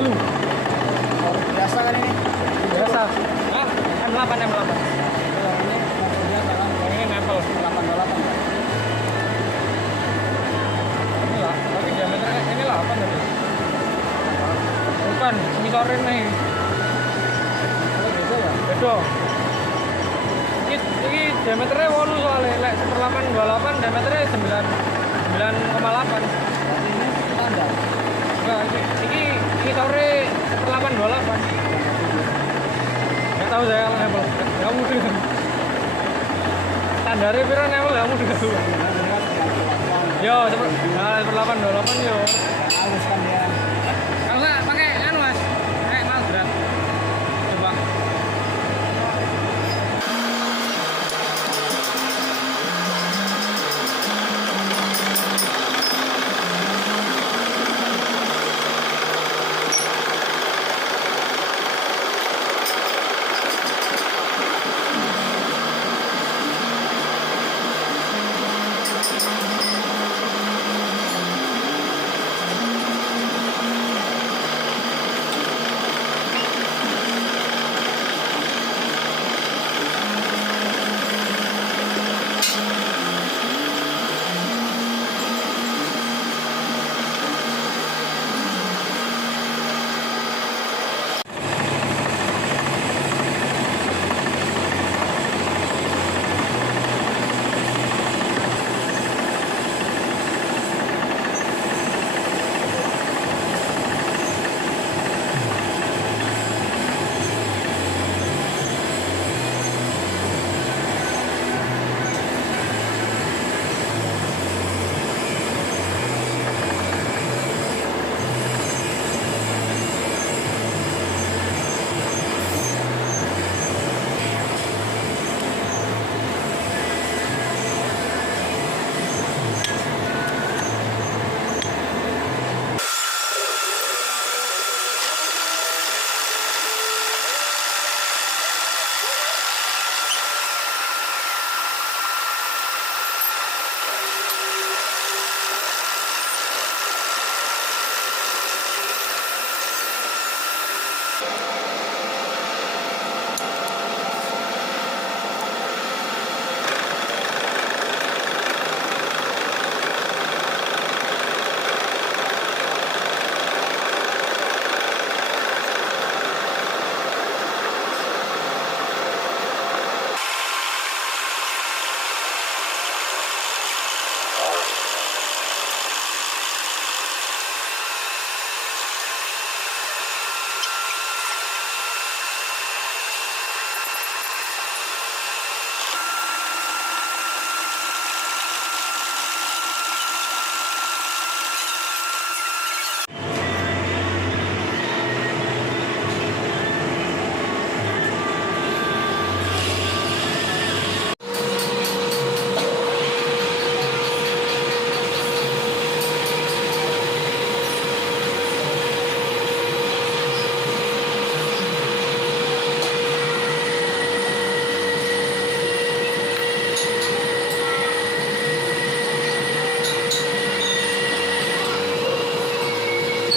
Walu. Biasa kan ini? Biasa. Ah, M8. Yang ini dia tangan Yang ini nempel. 828. Ini lah, tapi diameternya ini 8 tadi. Bukan, semitorin nih. Kalau beda ya? Beda. Ini diameternya 8 soalnya. Lek 1/828 diameternya 9,8. Berarti ini standar. Enggak, ini sore 1/828. Nggak tahu saya kalau nempel. Kamu dulu. Standarnya piro nempel kamu dulu. Yo, 1/828 yo.